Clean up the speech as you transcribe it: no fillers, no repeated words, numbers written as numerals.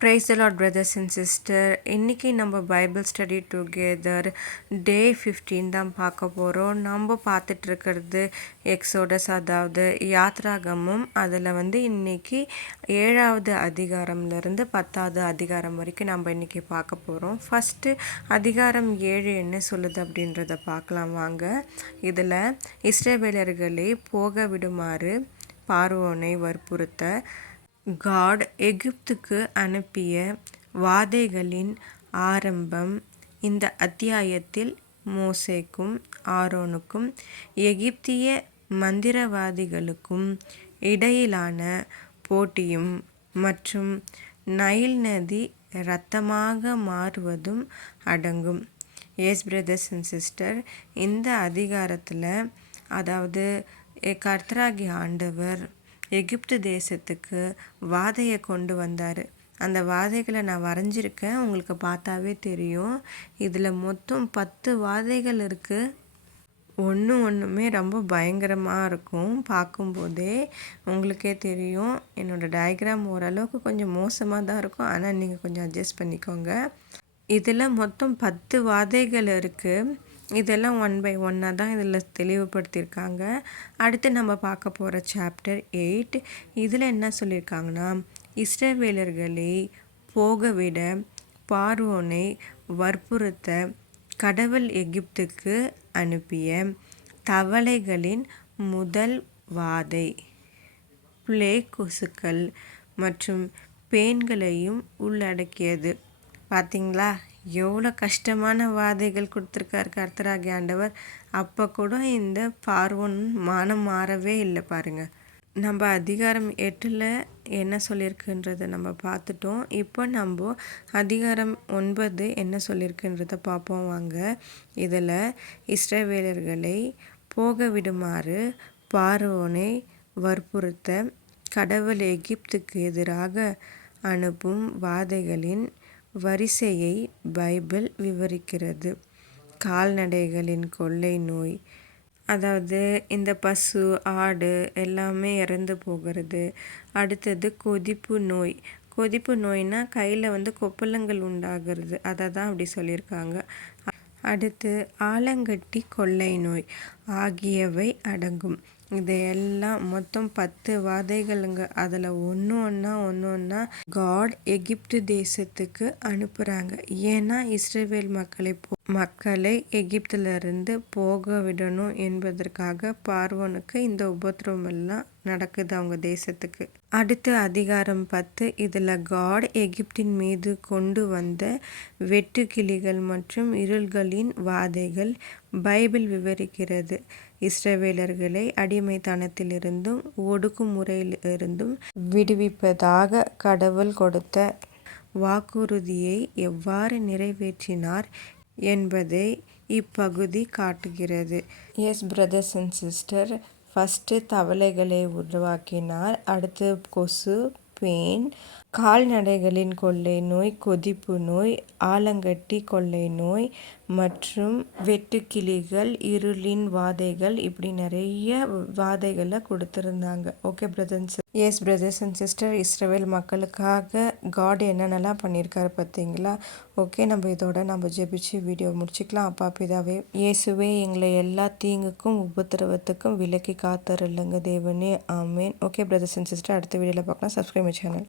Praise the Lord, brothers and sisters. இன்னைக்கு நம்ம Bible study together டே 15 தான் பார்க்க போகிறோம். நம்ம பார்த்துட்டு இருக்கிறது எக்ஸோடஸ், அதாவது யாத்ராகமும். அதில் இன்னைக்கு 7வது அதிகாரம்லேருந்து 10வது அதிகாரம் வரைக்கும் நம்ம இன்னைக்கு பார்க்க போகிறோம். ஃபஸ்ட்டு அதிகாரம் 7 என்ன சொல்லுது அப்படின்றத பார்க்கலாம் வாங்க. இதில் இஸ்ரவேலர்களை போக விடுமாறு பார்வோனை வற்புறுத்த காட் எகிப்துக்கு அனுப்பிய வாதைகளின் ஆரம்பம். இந்த அத்தியாயத்தில் மோசேக்கும் ஆரோனுக்கும் எகிப்திய மந்திரவாதிகளுக்கும் இடையிலான போட்டியும் மற்றும் நைல் நதி இரத்தமாக மாறுவதும் அடங்கும். எஸ் பிரதர்ஸ் அண்ட் சிஸ்டர், இந்த அதிகாரத்தில் அதாவது கர்த்தராகிய ஆண்டவர் எகிப்து தேசத்துக்கு வாதையை கொண்டு வந்தார். அந்த வாதைகளை நான் வரைஞ்சிருக்கேன், உங்களுக்கு பார்த்தாவே தெரியும். இதில் மொத்தம் 10 வாதைகள் இருக்குது. ஒன்றுமே ரொம்ப பயங்கரமாக இருக்கும். பார்க்கும்போதே உங்களுக்கே தெரியும். என்னோடய டயக்ராம் ஓரளவுக்கு கொஞ்சம் மோசமாக தான் இருக்கும், ஆனால் நீங்கள் கொஞ்சம் அட்ஜஸ்ட் பண்ணிக்கோங்க. இதில் மொத்தம் 10 வாதைகள் இருக்குது. இதெல்லாம் 1 by 1 தான் இதில் தெளிவுபடுத்தியிருக்காங்க. அடுத்து நம்ம பார்க்க போகிற சாப்டர் 8. இதில் என்ன சொல்லியிருக்காங்கன்னா, இஸ்ரவேலர்களை போகவிட பார்வோனை வற்புறுத்த கடவுள் எகிப்துக்கு அனுப்பிய தவளைகளின் முதல் வாதை கொசுக்கள் மற்றும் பேன்களையும் உள்ளடக்கியது. பார்த்தீங்களா, எவ்வளோ கஷ்டமான வாதைகள் கொடுத்துருக்காரு கர்த்தராகிய ஆண்டவர். அப்போ கூட இந்த பார்வோன் மானம் மாறவே இல்லை பாருங்கள். நம்ம அதிகாரம் 8 என்ன சொல்லியிருக்குன்றதை நம்ம பார்த்துட்டோம். இப்போ நம்ம அதிகாரம் 9 என்ன சொல்லியிருக்குன்றதை பார்ப்போம் வாங்க. இதில் இஸ்ரவேலர்களை போக விடுமாறு பார்வோனை வற்புறுத்த கடவுள் எகிப்துக்கு எதிராக அனுப்பும் வாதைகளின் வரிசையை பைபிள் விவரிக்கிறது. கால்நடைகளின் கொள்ளை நோய், அதாவது இந்த பசு ஆடு எல்லாமே இறந்து போகிறது. அடுத்தது கொதிப்பு நோய். கொதிப்பு நோய்னா கையில் கொப்பளங்கள் உண்டாகிறது, அதை தான் அப்படி சொல்லியிருக்காங்க. அடுத்து ஆலங்கட்டி கொள்ளை நோய் ஆகியவை அடங்கும். இதையெல்லாம் மொத்தம் 10 வாதைகளுங்க. அதில் ஒன்று காட் எகிப்து தேசத்துக்கு அனுப்புகிறாங்க. ஏன்னா இஸ்ரவேல் மக்களை எகிப்திலிருந்து போக விடணும் என்பதற்காக பார்வோனுக்கு இந்த உபத்திரவம் எல்லாம் நடக்குது அவங்க தேசத்துக்கு. அடுத்து அதிகாரம் 10. இதில் காட் எகிப்தின் மீது கொண்டு வந்த வெட்டுக்கிளிகள் மற்றும் இருள்களின் வாதைகள் பைபிள் விவரிக்கிறது. இஸ்ரவேலர்களை அடிமைத்தனத்திலிருந்தும் ஒடுக்குமுறையிலிருந்தும் விடுவிப்பதாக கடவுள் கொடுத்த வாக்குறுதியை எவ்வாறு நிறைவேற்றினார் என்பதை இப்பகுதி காட்டுகிறது. Yes brothers and sister, first தவளைகளை உருவாக்கினார். அடுத்து கொசு, பேன், கால்நடைகளின் கொள்ளை நோய், கொதிப்பு நோய், ஆலங்கட்டி கொள்ளை நோய் மற்றும் வெட்டுக்கிளிகள், இருளின் வாதைகள், இப்படி நிறைய வாதைகளை கொடுத்துருந்தாங்க. Okay brothers. Yes brothers and sister, இஸ்ரவேல் மக்களுக்காக காட் என்னென்னலாம் பண்ணியிருக்காரு பார்த்தீங்களா? ஓகே, நம்ம இதோட ஜெபிச்சு வீடியோ முடிச்சுக்கலாம். அப்பா பிதாவே, இயேசுவே, எங்களை எல்லா தீங்குக்கும் உபத்திரவத்துக்கும் விலக்கி காத்தருளுங்க தேவனே, ஆமேன். ஓகே பிரதர்ஸ் அண்ட் சிஸ்டர், அடுத்த வீடியோவில் பார்க்கலாம். Subscribe my channel.